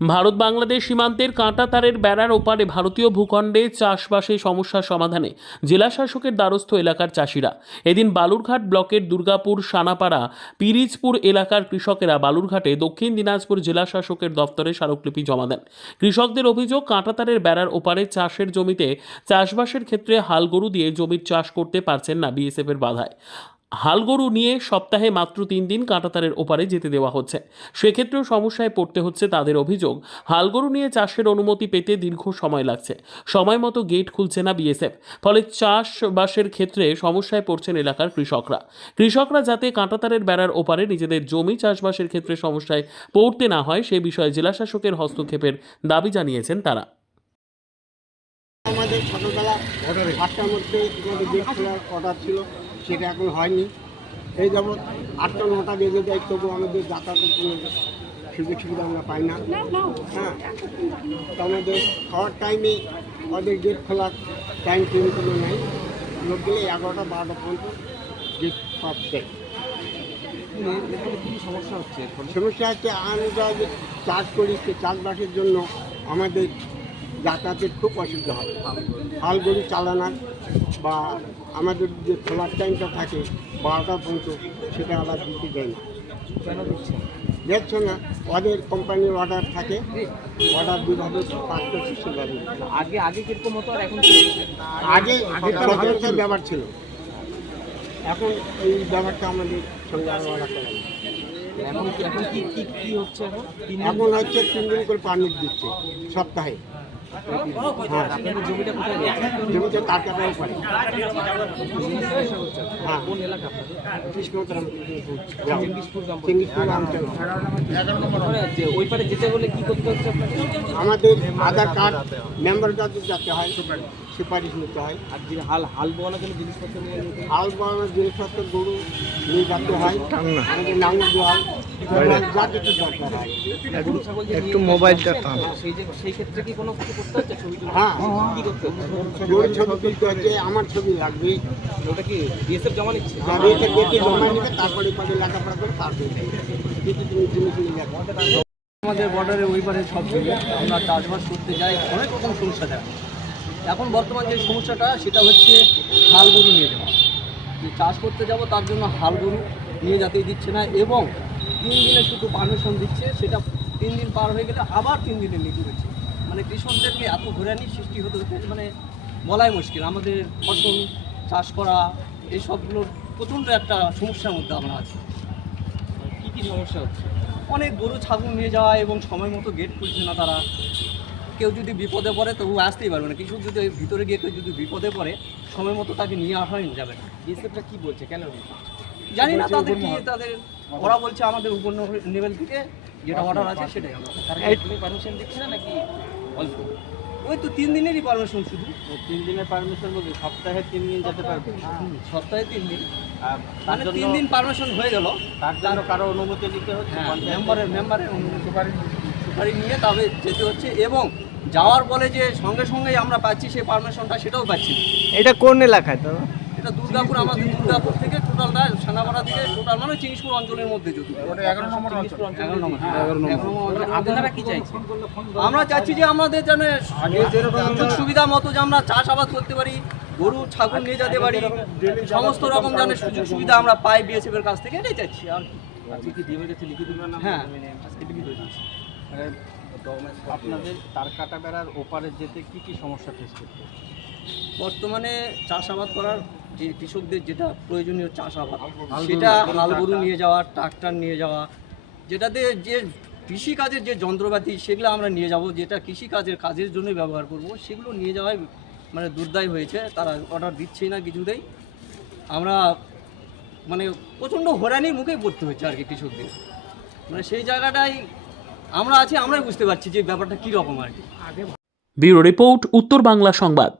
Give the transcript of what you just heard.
ভারত বাংলাদেশ সীমান্তের কাঁটাতারের বেড়ার ওপারে ভারতীয় ভূখণ্ডে চাষবাসে সমস্যার সমাধানে জেলাশাসকের দ্বারস্থ এলাকার চাষিরা। এদিন বালুরঘাট ব্লকের দুর্গাপুর সানাপাড়া পিরিজপুর এলাকার কৃষকেরা বালুরঘাটে দক্ষিণ দিনাজপুর জেলাশাসকের দপ্তরে স্মারকলিপি জমা দেন। কৃষকদের অভিযোগ, কাঁটাতারের বেড়ার ওপারে চাষের জমিতে চাষবাসের ক্ষেত্রে হাল গরু দিয়ে জমির চাষ করতে পারছেন না বিএসএফের বাধায়। হালগরু নিয়ে সপ্তাহে মাত্র তিন দিন কাঁটাতারের ওপারে যেতে দেওয়া হচ্ছে। সেক্ষেত্রেও সমস্যায় পড়তে হচ্ছে তাদের অভিযোগ। হালগরু নিয়ে চাষের অনুমতি পেতে দীর্ঘ সময় লাগছে। সময় মতো গেট খুলছে না বিএসএফ। ফলে চাষবাসের ক্ষেত্রে সমস্যায় পড়ছেন এলাকার কৃষকরা। কৃষকরা যাতে কাঁটাতারের বেড়ার ওপারে নিজেদের জমি চাষবাসের ক্ষেত্রে সমস্যায় পড়তে না হয়, সে বিষয়ে জেলাশাসকের হস্তক্ষেপের দাবি জানিয়েছেন তারা। আমাদের সকালবেলা আটটার মধ্যে অর্ডার ছিল। সেটা এখন হয়নি। এই যাবৎ আটটা নটা বেজে যায় তবু আমাদের যাতায়াতের কোনো সুযোগ সুবিধা আমরা পাই না। হ্যাঁ তো আমাদের খাওয়ার টাইমে আমাদের গেট খোলার টাইম টেন কোনো নেই। লোক গেলে এগারোটা বারোটা পর্যন্ত গেট দেয় সমস্যা হচ্ছে সমস্যা হচ্ছে আমরা যে চাষ করি সে চাষবাসের জন্য আমাদের যাতায়াতের খুব অসুবিধা হয়। হাল গরু চালানোর বা আমাদের যে খোলার টাইমটা থাকে বারোটা পর্যন্ত সেটা আবার দিতে দেয় না? দেখছ না ওদের কোম্পানির অর্ডার থাকে অর্ডার পাস করছে সেভাবে। আগে আগে কীরকম হতো আর এখন আগে সচরাচর ব্যবহার ছিল। এখন এই ব্যাপারটা আমাদের সঙ্গে আর অর্ডার করা এখন কি এখন কি হচ্ছে এখন? এখন হচ্ছে তিন দিন করে পারমিট দিচ্ছে সপ্তাহে। জমিটা তার কাটাই হ্যাঁ কোন এলাকা ওই পারে যেতে হলে কি করতে হচ্ছে আমাদের আধার কার্ড মেম্বার কার্ডে যেতে হয় সুপারিশ নিতে হয়। আর যে হাল হাল বোয়ানোর জন্য জিনিসপত্র হাল বানানোর জিনিসপত্র গরু নিয়ে যেতে হয়। আমাদের নাঙ্গল হয়। একটু মোবাইলটা সেই সেই ক্ষেত্রে কি কোনো কিছু করতে হচ্ছে ছবি হ্যাঁ। কি করতে ছবি তুলতে হচ্ছে আমার ছবি লাগবে। ওটা কি জমা নিচ্ছে? জমা নেবে তারপরে পরে লেখাপড়া করে তারপরে কিছু জিনিস জিনিস নিয়ে আমাদের বর্ডারে ওই পারে সব জায়গায় আমরা চাষবাস করতে যাই অনেক রকম সমস্যা দেখা এখন বর্তমান যে সমস্যাটা সেটা হচ্ছে হাল গরু নিয়ে যাওয়া। যে চাষ করতে যাব তার জন্য হাল গরু নিয়ে যেতে দিচ্ছে না এবং তিন দিনে শুধু পারমিশন দিচ্ছে সেটা তিন দিন পার হয়ে গেলে আবার তিন দিনে নিতে হচ্ছে মানে কৃষকদেরকে এত ঘোরানি সৃষ্টি হতে হচ্ছে মানে বলাই মুশকিল। আমাদের ফসল চাষ করা এইসবগুলোর প্রচণ্ড একটা সমস্যার মধ্যে আমরা আছি। কী কী সমস্যা হচ্ছে? অনেক গরু ছাগল নিয়ে যাওয়া এবং সময় মতো গেট খুলছে না তারা। কেউ যদি বিপদে পড়ে তবু আসতেই পারবে না। কিছু যদি ভিতরে গিয়ে কেউ যদি বিপদে পড়ে সময় মতো তাকে নিয়ে আসা যাবে না। বিএসএফটা কী বলছে? কেন? জানি না তাদের কি তাদের ওরা বলছে আমাদের উপর লেভেল থেকে যেটা অর্ডার আছে সেটাই। পারমিশন দিচ্ছে না নাকি অল্প? ওই তো তিন দিনেরই পারমিশন শুধু। তিন দিনের পারমিশন বলতে সপ্তাহে তিন দিন যেতে পারবে। সপ্তাহে তিন দিন। আর তার মানে তিন দিন পারমিশন হয়ে গেল। তার জন্য কারও অনুমতি নিতে হচ্ছে হ্যাঁ পঞ্চায়েত মেম্বারের মেম্বারের সুপারি সুপারি নিয়ে তবে যেতে হচ্ছে এবং যাওয়ার পরে যে সঙ্গে সঙ্গেই আমরা পাচ্ছি সেই পারমিশনটা সেটাও পাচ্ছি এটা কোন এলাকায় তো এটা দুর্গাপুর আমাদের দুর্গাপুর থেকে টোটালটা সানাপাড়া থেকে টোটাল মানে চিংসপুর অঞ্চলের মধ্যে যদি এগারো নম্বর আপনারা কি চাইছেন? আমরা চাচ্ছি যে আমাদের যেন সুযোগ সুবিধা মতো যে আমরা চাষাবাদ করতে পারি গরু ছাগল নিয়ে যেতে পারি সমস্ত রকম যেন সুযোগ সুবিধা আমরা পাই বিএসএফ এর কাছ থেকে এটাই চাচ্ছি। আর কি। হ্যাঁ। দিচ্ছি। আপনাদের তার কাটা বেড়ার ওপারে যেতে কি কি সমস্যা ফেস করতে হচ্ছে? বর্তমানে চাষাবাদ করার যে কৃষকদের যেটা প্রয়োজনীয় চাষাবাদ সেটা হাল গরু নিয়ে যাওয়া ট্রাক্টর নিয়ে যাওয়া যেটাতে যে কৃষিকাজের যে যন্ত্রপাতি সেগুলো আমরা নিয়ে যাব যেটা কৃষিকাজের কাজের জন্য ব্যবহার করব সেগুলো নিয়ে যাওয়াই মানে দুর্দায় হয়েছে। তারা অর্ডার দিচ্ছেই না কিছুতেই। আমরা মানে প্রচণ্ড হরানির মুখেই পড়তে হচ্ছে আর কি কৃষকদের। মানে সেই জায়গাটাই আমরা আছি আমরাই বুঝতে পারছি যে ব্যাপারটা কীরকম আর কি। ব্যুরো রিপোর্ট উত্তর বাংলা সংবাদ।